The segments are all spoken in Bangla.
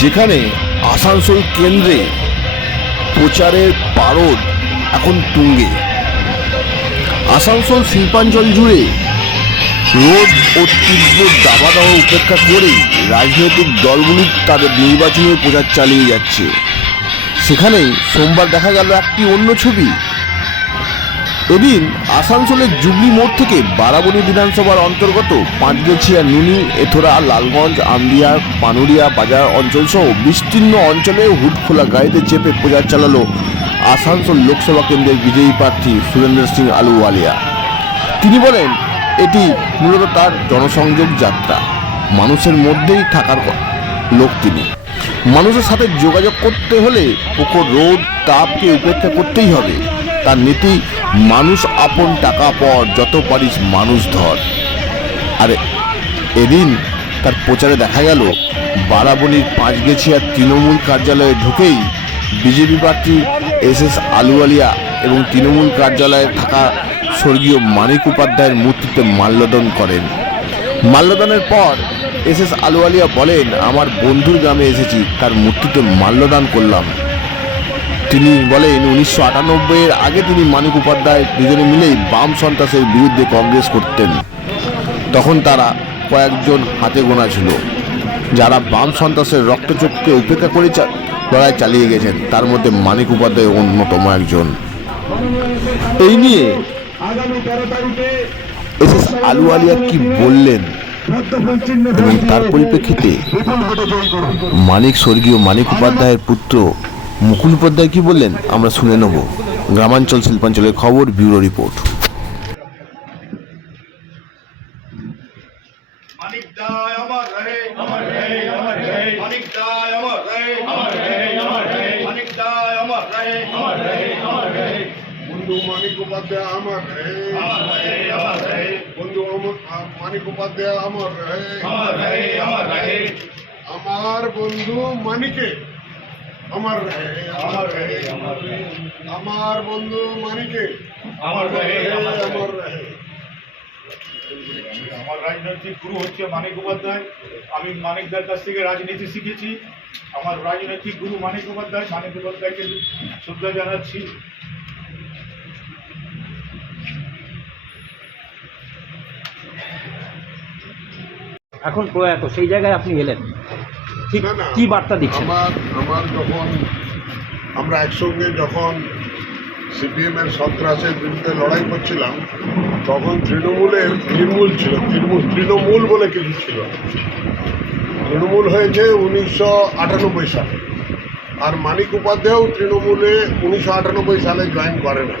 যেখানে আসানসোল কেন্দ্রে প্রচারের পারদ এখন তুঙ্গে। আসানসোল শিল্পাঞ্চল জুড়ে রোদ ও তীব্র দাবাদাহ উপেক্ষা করেই রাজনৈতিক দলগুলি তাদের নির্বাচনী প্রচার চালিয়ে যাচ্ছে। সেখানেই সোমবার দেখা গেল একটি অন্য ছবি। এদিন আসানসোলের জুবলি মোড় থেকে বারাবণী বিধানসভার অন্তর্গত পাঁচগেছিয়া, নুনি, এথোরা, লালগঞ্জ আমদিয়া পানুরিয়া বাজার অঞ্চল সহ বিস্তীর্ণ অঞ্চলে হুড খোলা গাড়িতে চেপে প্রচার চালালো আসানসোল লোকসভা কেন্দ্রের বিজয়ী প্রার্থী সুরেন্দ্র সিং আলুওয়ালিয়া। তিনি বলেন, এটি মূলত তার জনসংযোগ যাত্রা। মানুষের মধ্যেই থাকার লোক তিনি। মানুষের সাথে যোগাযোগ করতে হলে প্রখর রোদ তাপকে উপেক্ষা করতেই হবে। তার নীতি মানুষ আপন টাকা পর যত পারিস মানুষ ধর। আর, এদিন তার প্রচারে দেখা গেল, বারাবণীর পাঁচগেছিয়ার তৃণমূল কার্যালয়ে ঢুকেই বিজেপি প্রার্থী এস এস আলুয়ালিয়া এবং তৃণমূল কার্যালয়ে থাকা স্বর্গীয় মানিক উপাধ্যায়ের মূর্তিতে মাল্যদান করেন। মাল্যদানের পর এস এস আলুয়ালিয়া বলেন, আমার বন্ধুর গ্রামে এসেছি, তার মূর্তিতে মাল্যদান করলাম। তিনি বলেন, উনিশশো আটানব্বইয়ের আগে তিনি মানিক উপাধ্যায় দুজনে মিলেই বাম সন্ত্রাসের বিরুদ্ধে কংগ্রেস করতেন। তখন তারা কয়েকজন হাতে গোনা ছিল, যারা বাম সন্ত্রাসের রক্তচক্ষকে উপেক্ষা করে লড়াই চালিয়ে গেছেন। তার মধ্যে মানিক উপাধ্যায় অন্যতম একজন। এই নিয়ে এস এস আলু আলিয়া কি বললেন তার পরিপ্রেক্ষিতে মানিক স্বর্গীয় মানিক উপাধ্যায়ের পুত্র মুকুল উপাধ্যায় কি বললেন আমরা শুনে নেব গ্রামাঞ্চল শিল্পাঞ্চলের খবর ব্যুরো রিপোর্ট মানিক উপাধ্যায় আমার রে বন্ধু মানিক উপাধ্যায় আমার বন্ধু মানিকে আমার আমার আমার বন্ধু মানিকে। আমার আমার রহে আমার রে। আমার রাজনৈতিক গুরু হচ্ছে মানিক উপাধ্যায়। আমি মানিকদার কাছ থেকে রাজনীতি শিখেছি। আমার রাজনৈতিক গুরু মানিক উপাধ্যায় মানিক উপাধ্যায়কে শ্রদ্ধা জানাচ্ছি। এখন প্রয়াত সেই জায়গায় আপনি এলেন ঠিক। কি বার্তা দিচ্ছেন? আমার আমার যখন আমরা একসঙ্গে যখন সিপিএম এর সন্ত্রাসের বিরুদ্ধে লড়াই করছিলাম তখন তৃণমূলের তৃণমূল ছিল তৃণমূল তৃণমূল বলে কিছু ছিল তৃণমূল হয়েছে উনিশশো আটানব্বই সালে। আর মানিক উপাধ্যায়ও তৃণমূলে উনিশশো আটানব্বই সালে জয়েন করে না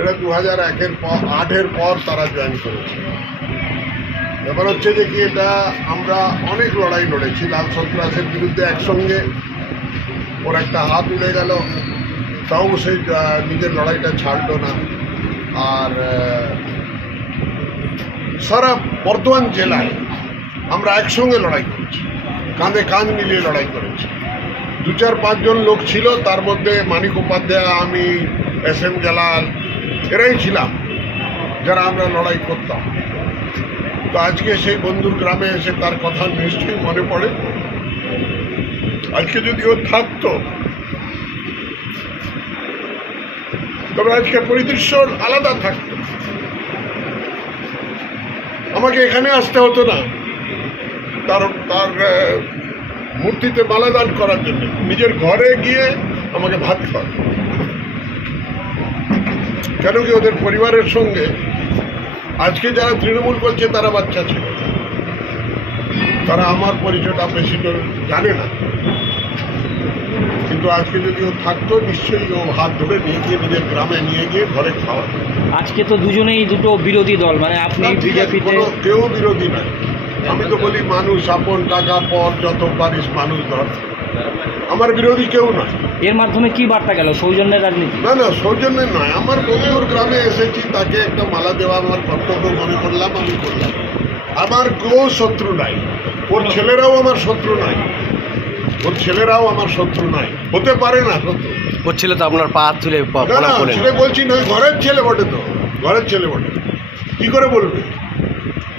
এটা দু হাজার একের পর আটের পর তারা জয়েন করেছে। ব্যাপার হচ্ছে যে কি, এটা আমরা অনেক লড়াই লড়েছি। লাল সন্ত্রাসের বিরুদ্ধে একসঙ্গে। ওর একটা হাত উড়ে গেল। তাও সে নিজের লড়াইটা ছাড়লো না। আর সারা বর্ধমান জেলায় আমরা একসঙ্গে লড়াই করেছি। কাঁধে কাঁধ মিলিয়ে লড়াই করেছি। দু চার পাঁচজন লোক ছিল, তার মধ্যে মানিক উপাধ্যায়, আমি, এস এম জালাল, এরাই ছিলাম, যারা আমরা লড়াই করতাম। তো আজকে সেই বন্ধুর গ্রামে এসে তার কথা নিশ্চয়ই মনে পড়ে। আজকে যদি ও থাকতো, তবে আজকে পরিদৃশ্য আলাদা থাকতো। আমাকে এখানে আসতে হতো না। তার তার মূর্তিতে মালাদান করার জন্য। নিজের ঘরে গিয়ে আমাকে ভাত খাওয়াতো। কেন কি ওদের পরিবারের সঙ্গে আজকে যারা তৃণমূল করছে তারা বাচ্চা ছিল। তারা আমার পরিচয়টা বেশি জানে না। কিন্তু আজকে যদি ও থাকতো নিশ্চয়ই ও হাত ধরে নিয়ে গিয়ে নিজের গ্রামে নিয়ে গিয়ে ঘরে খাওয়া আজকে তো দুজনেই দুটো বিরোধী দল মানে আপনি কেউ বিরোধী নাই আমি তো বলি মানুষ আপন টাকা পর যত পারিস মানুষ ধর। আমার বিরোধী কেউ নয়। এর মাধ্যমে কি বার্তা গেল? সৌজন্যের রাজনীতি? না না সৌজন্যের নয়। আমার বন্ধুর গ্রামে এসেছি তাকে একটা মালা দেওয়া আমার কর্তব্য মনে করলাম আমি করলাম। আমার কেউ শত্রু নাই। ওর ছেলেরাও আমার শত্রু নাই। ওর ছেলেরাও আমার শত্রু নাই। হতে পারে না শত্রু ওর ছেলে তো আপনার পা তুলে না না প্রণাম বলছি না ঘরের ছেলে বটে তো। ঘরের ছেলে বটে। কি করে বলবে?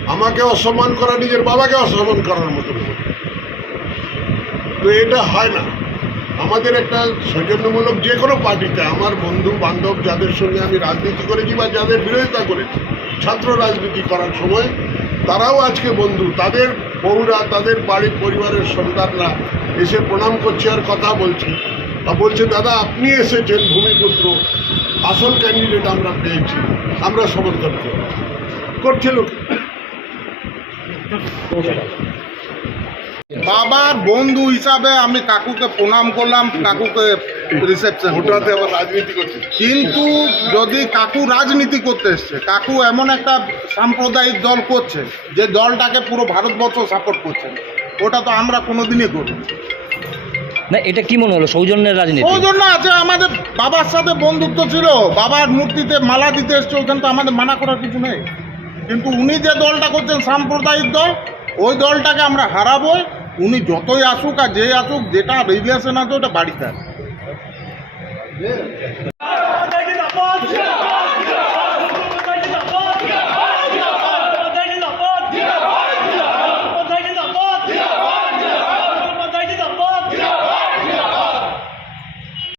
আমাকে অসম্মান করা নিজের বাবাকে অসম্মান করার মতো। তো এটা হয় না। আমাদের একটা সৌজন্যমূলক যে কোনো পার্টিতে আমার বন্ধু, বান্ধব, যাদের সঙ্গে আমি রাজনীতি করেছি বা যাদের বিরোধিতা করেছি, ছাত্র রাজনীতি করার সময়, তারাও আজকে বন্ধু, তাদের বউরা, তাদের বাড়ির পরিবারের সন্তানরা এসে প্রণাম করছে আর কথা বলছে। আর বলছে, দাদা, আপনি এসেছেন ভূমিপুত্র, আসল ক্যান্ডিডেট আমরা পেয়েছি, আমরা সমর্থন করি করছে লোক বাবার বন্ধু হিসাবে আমি কাকুকে প্রণাম করলাম কাকুকে রিসেপশন ওটাতে আবার রাজনীতি করছে। কিন্তু যদি কাকু রাজনীতি করতে এসছে কাকু এমন একটা সাম্প্রদায়িক দল করছে যে দলটাকে পুরো ভারতবর্ষ সাপোর্ট করছে। ওটা তো আমরা কোনোদিনই করি না এটা কি মনে হলো? সৌজন্যের রাজনীতি? ওই জন্য আছে আমাদের বাবার সাথে বন্ধুত্ব ছিল বাবার মূর্তিতে মালা দিতে এসছে ওখানে তো আমাদের মানা করার কিছু নেই। কিন্তু উনি যে দলটা করছেন সাম্প্রদায়িক দল ওই দলটাকে আমরা হারাবো উনি যতই আসুক আর যে আসুক যেটা রিলেশন আছে ওটা বাড়িতে আছে।